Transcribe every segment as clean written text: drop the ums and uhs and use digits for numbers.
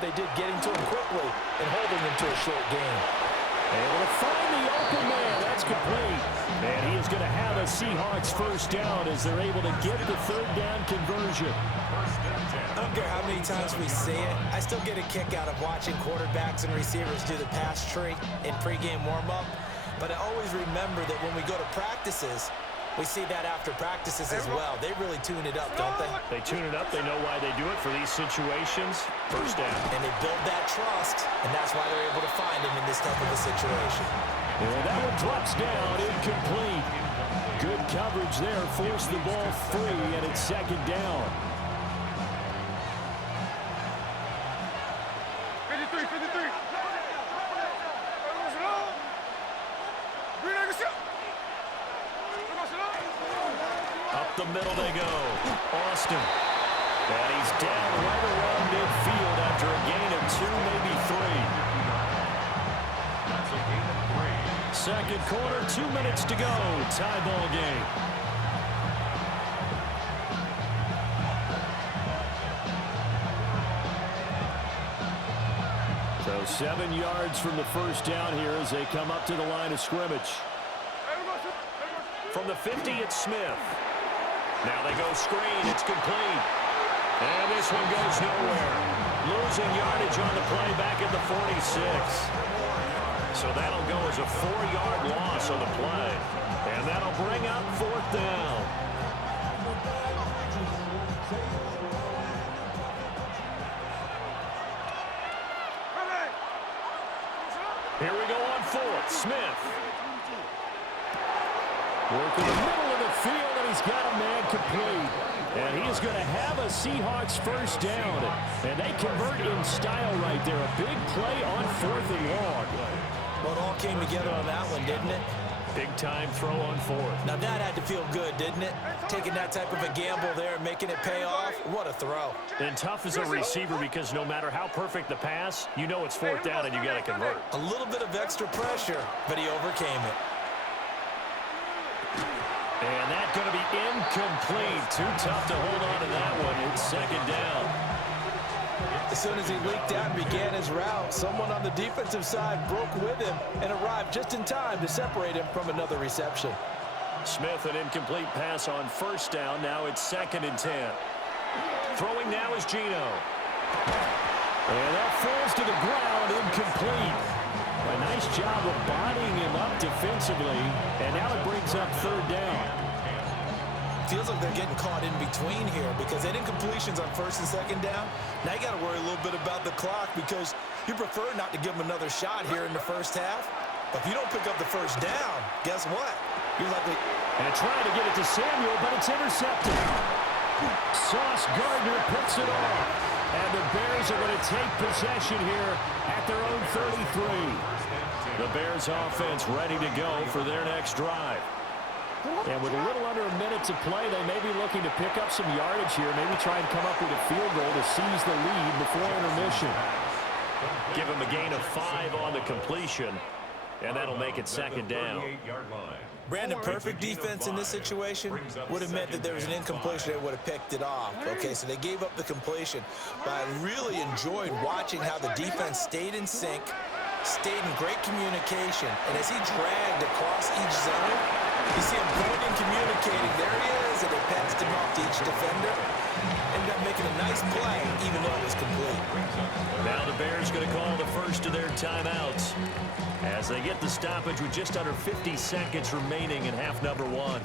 job they did getting to him quickly and holding him to a short gain. Able to find the open man. That's complete. And he is going to have a Seahawks first down as they're able to get the third down conversion. I don't care how many times we see it. I still get a kick out of watching quarterbacks and receivers do the pass tree in pregame warm-up. But I always remember that when we go to practices, we see that after practices as well. They really tune it up, don't they? They tune it up. They know why they do it for these situations. First down. And they build that trust, and that's why they're able to find him in this type of a situation. And that one drops down, incomplete. Good coverage there, forced the ball free, and it's second down. 53. Up the middle they go. Austin. And he's down right around midfield after a gain of 2, maybe 3. That's a gain of 3. Second quarter, 2 minutes to go. Tie ball game. So 7 yards from the first down here as they come up to the line of scrimmage. From the 50, it's Smith. Now they go screen. It's complete. And this one goes nowhere. Losing yardage on the play back at the 46. So that'll go as a 4-yard loss on the play. And that'll bring up fourth down. Here we go on fourth. Smith. Working the middle of the field, and he's got a man complete. And he is going to have a Seahawks first down. And they convert in style right there. A big play on 4th and long. Well, it all came together on that one, didn't it? Big-time throw on 4th. Now that had to feel good, didn't it? Taking that type of a gamble there and making it pay off. What a throw. And tough as a receiver because no matter how perfect the pass, you know it's 4th down and you got to convert. A little bit of extra pressure, but he overcame it. And that's going to be incomplete. Too tough to hold on to that one. It's second down. As soon as he leaked out and began his route, someone on the defensive side broke with him and arrived just in time to separate him from another reception. Smith, an incomplete pass on first down. Now it's 2nd and 10. Throwing now is Geno. And that falls to the ground, incomplete. A nice job of bodying him up defensively, and now it brings up 3rd down. Feels like they're getting caught in between here because they didn't completions on 1st and 2nd down. Now you got to worry a little bit about the clock because you prefer not to give them another shot here in the first half. But if you don't pick up the first down, guess what? You're likely... And trying to get it to Samuel, but it's intercepted. Sauce Gardner picks it off. And the Bears are going to take possession here at their own 33. The Bears offense ready to go for their next drive. And with a little under a minute to play, they may be looking to pick up some yardage here. Maybe try and come up with a field goal to seize the lead before intermission. Give them a gain of 5 on the completion. And that'll make it 2nd down. Brandon, perfect defense in this situation would have meant that there was an incompletion. They would have picked it off. Okay, so they gave up the completion. But I really enjoyed watching how the defense stayed in sync, stayed in great communication. And as he dragged across each zone, you see him pointing, communicating. There he is, and they passed him off to each defender. Ended up making a nice play, even though it was complete. Now the Bears going to call the first of their timeouts as they get the stoppage with just under 50 seconds remaining in half number 1.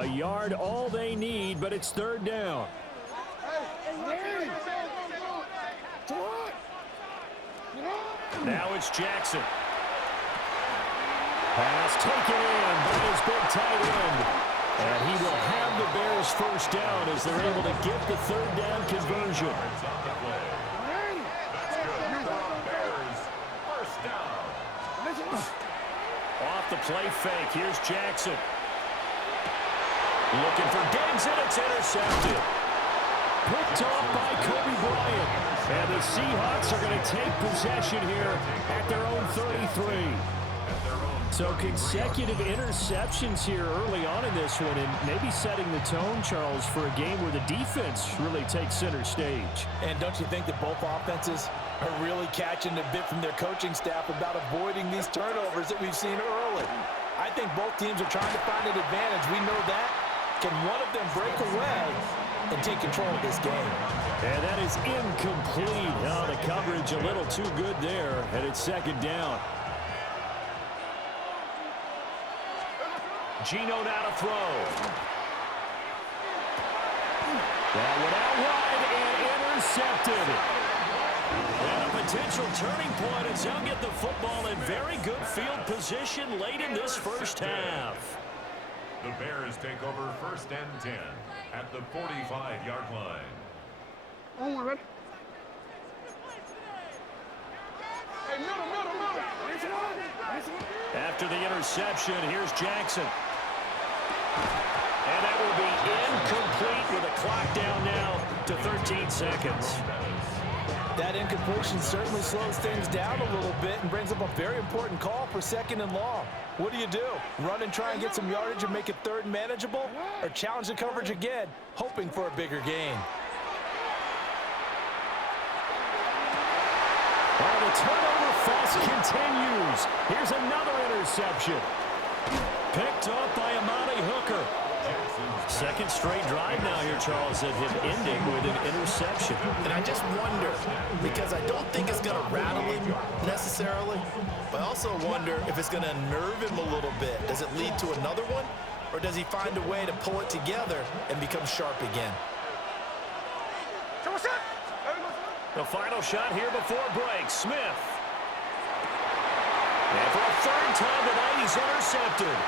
A yard all they need, but it's 3rd down. Now it's Jackson. Pass taken in by his big tight end. And he will have the Bears first down as they're able to get the 3rd down conversion. Off the play fake. Here's Jackson. Looking for Diggs, and it's intercepted. Picked off by Kobe Bryant. And the Seahawks are going to take possession here at their own 33. So consecutive interceptions here early on in this one, and maybe setting the tone, Charles, for a game where the defense really takes center stage. And don't you think that both offenses are really catching a bit from their coaching staff about avoiding these turnovers that we've seen early? I think both teams are trying to find an advantage. We know that. Can one of them break away and take control of this game? And that is incomplete. Oh, the coverage a little too good there, and it's second down. Gino now to throw. That one out wide and intercepted. And a potential turning point as they'll get the football in very good field position late in this first half. The Bears take over 1st and 10 at the 45-yard line. Oh, my God. Hey, middle. After the interception, here's Jackson. And that will be incomplete with a clock down now to 13 seconds. That incompletion certainly slows things down a little bit and brings up a very important call for 2nd and long. What do? Run and try and get some yardage and make it 3rd and manageable? Or challenge the coverage again, hoping for a bigger gain? Well, the turnover fest continues. Here's another interception. Picked off by Amani Hooker. Second straight drive now here, Charles, that him ending with an interception. And I just wonder, because I don't think it's going to rattle him necessarily, but I also wonder if it's going to unnerve him a little bit. Does it lead to another one? Or does he find a way to pull it together and become sharp again? The final shot here before break. Smith. And for a 3rd time tonight, he's intercepted.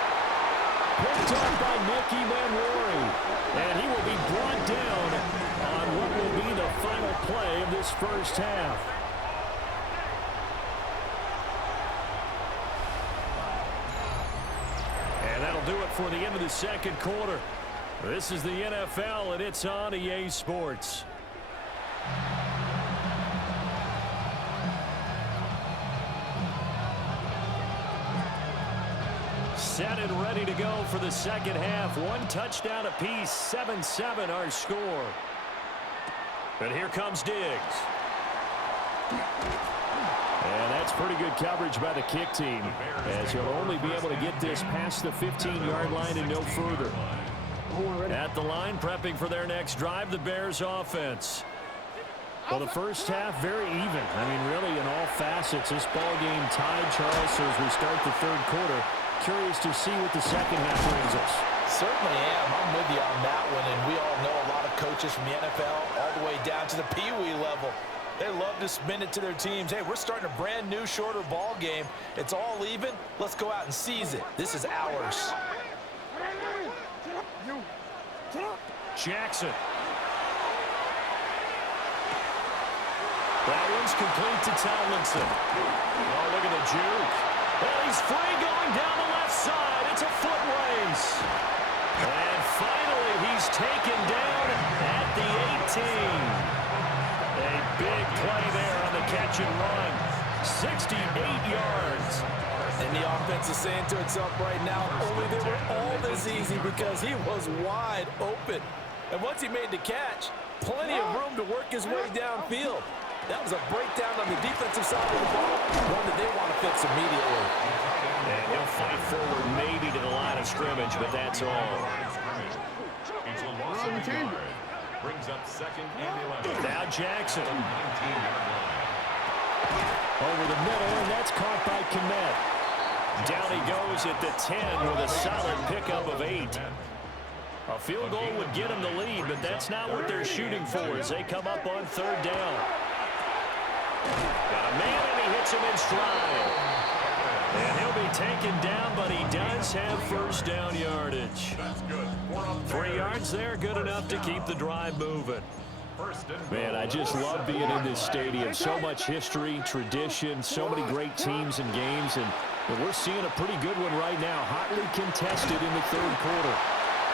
Picked up by Nicky Manwari. And he will be brought down on what will be the final play of this first half. And that'll do it for the end of the second quarter. This is the NFL, and it's on EA Sports. Set and ready to go for the second half. 1 touchdown apiece, 7-7 our score. And here comes Diggs. And that's pretty good coverage by the kick team, as he'll only be able to get this past the 15-yard line and no further. At the line, prepping for their next drive, the Bears offense. Well, the first half, very even. I mean, really, in all facets, this ball game tied, Charles, so as we start the 3rd quarter. Curious to see what the second half brings us. Certainly am. I'm with you on that one, and we all know a lot of coaches from the NFL all the way down to the Pee-wee level. They love to spin it to their teams. Hey, we're starting a brand new, shorter ball game. It's all even. Let's go out and seize it. This is ours. Jackson. That one's complete to Tomlinson. Oh, look at the juke. Well, he's free going down the left side. It's a foot race. And finally, he's taken down at the 18. A big play there on the catch and run. 68 yards. And the offense is saying to itself right now, only they were all this easy because he was wide open. And once he made the catch, plenty of room to work his way downfield. That was a breakdown on the defensive side of the ball, one that they want to fix immediately. And he'll fight forward maybe to the line of scrimmage, but that's all. It's a loss of a yard. Brings up 2nd and 11. Now Jackson. 19-yard line. Over the middle, and that's caught by Kmet. Down he goes at the 10 with a solid pickup of 8. A field goal would get him the lead, but that's not what they're shooting for as they come up on 3rd down. Got a man, and he hits him in stride. And he'll be taken down, but he does have 1st down yardage. That's good. 3 yards there, good enough to keep the drive moving. Man, I just love being in this stadium. So much history, tradition, so many great teams and games, and we're seeing a pretty good one right now, hotly contested in the 3rd quarter.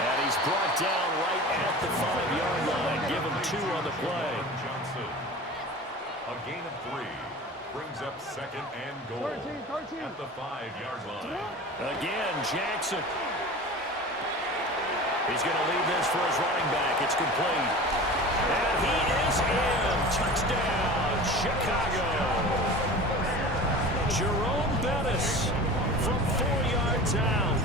And he's brought down right at the 5-yard line. Give him 2 on the play. A gain of 3. Brings up second and goal 13. at the 5-yard line. Again, Jackson. He's going to leave this for his running back. It's complete. And he is in. Touchdown, Chicago. Jerome Bettis from 4 yards out.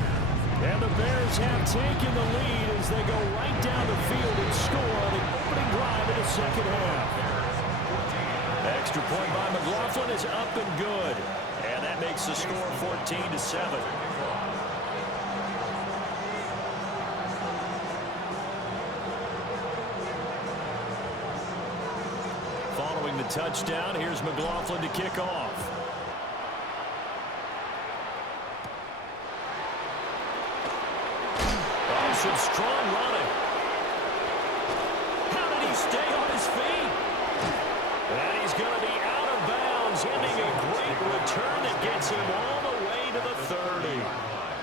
And the Bears have taken the lead as they go right down the field and score on the opening drive in the second half. Extra point by McLaughlin is up and good. And that makes the score 14-7. Following the touchdown, here's McLaughlin to kick off. Oh, some strong running. How did he stay on his feet? And he's going to be out of bounds, ending a great return that gets him all the way to the 30.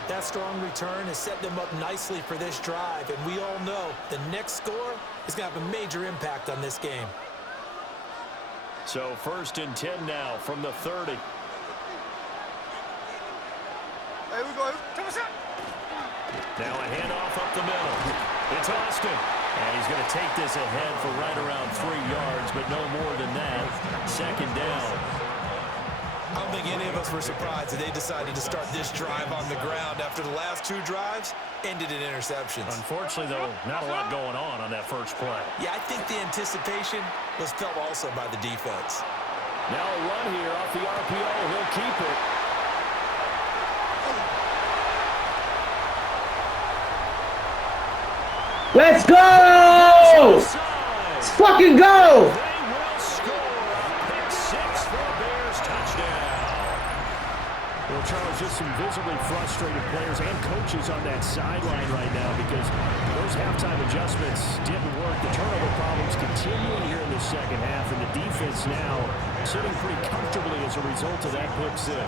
That strong return has set them up nicely for this drive, and we all know the next score is going to have a major impact on this game. So 1st and 10 now from the 30. Hey, we go. Now a handoff up the middle. It's Austin. And he's going to take this ahead for right around 3 yards, but no more than that. Second down. I don't think any of us were surprised that they decided to start this drive on the ground after the last 2 drives ended in interceptions. Unfortunately, though, not a lot going on that first play. Yeah, I think the anticipation was felt also by the defense. Now a run here off the RPO. He'll keep it. Let's go! Let's fucking go! They will score a pick 6 for a Bears touchdown. Well, Charles, just some visibly frustrated players and coaches on that sideline right now because those halftime adjustments didn't work. The turnover problems continuing here in the second half, and the defense now sitting pretty comfortably as a result of that pick 6.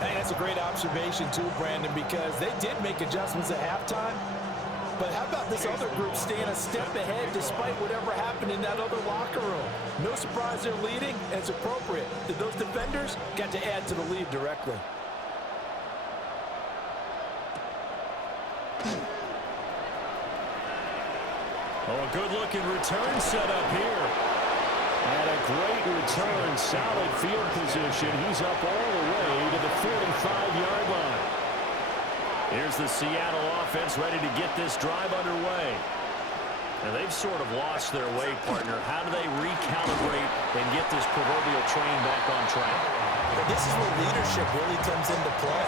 Hey, that's a great observation too, Brandon, because they did make adjustments at halftime. But how about this other group staying a step ahead despite whatever happened in that other locker room? No surprise they're leading, and it's appropriate that those defenders got to add to the lead directly. Oh, a good-looking return set up here. And a great return, solid field position. He's up all the way to the 45-yard line. Here's the Seattle offense ready to get this drive underway. And they've sort of lost their way, partner. How do they recalibrate and get this proverbial train back on track? Well, this is where leadership really comes into play.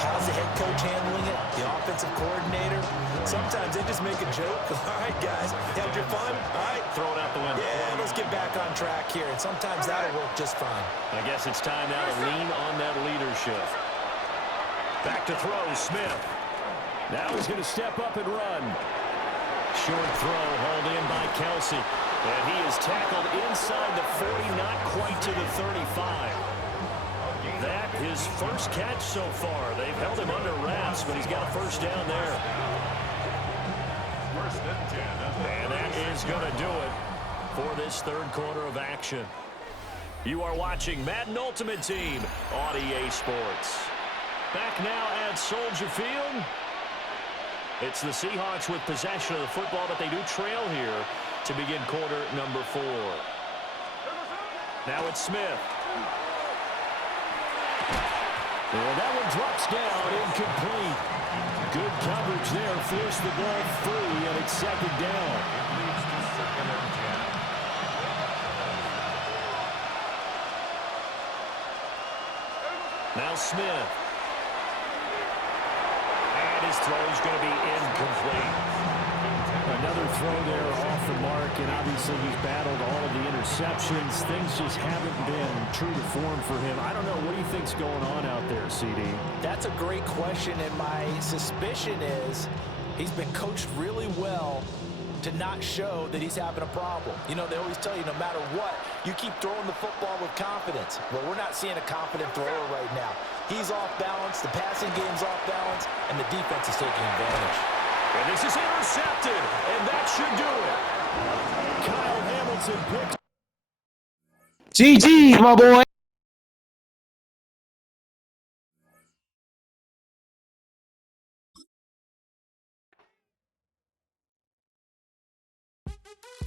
How's the head coach handling it? The offensive coordinator? Sometimes they just make a joke. All right, guys, had your fun? All right. Throw it out the window. Yeah, let's get back on track here. And sometimes that'll work just fine. I guess it's time now to lean on that leadership. Back to throw, Smith. Now he's going to step up and run. Short throw hauled in by Kelsey. And he is tackled inside the 40, not quite to the 35. That his first catch so far. They've held him under wraps, but he's got a first down there. 1st and 10. And that is going to do it for this third quarter of action. You are watching Madden Ultimate Team on EA Sports. Back now at Soldier Field. It's the Seahawks with possession of the football, but they do trail here to begin quarter number 4. Now it's Smith. And that one drops down, incomplete. Good coverage there, forced the ball free, and it's second down. Leads to 2nd and 10. Now Smith. And his throw is going to be incomplete. Another throw there off the mark, and obviously he's battled all of the interceptions. Things just haven't been true to form for him. I don't know. What do you think's going on out there, CD? That's a great question, and my suspicion is he's been coached really well to not show that he's having a problem. You know, they always tell you no matter what, you keep throwing the football with confidence. Well, we're not seeing a confident thrower right now. He's off balance, the passing game's off balance, and the defense is taking advantage. And this is intercepted, and that should do it. Kyle Hamilton picked. GG, my boy.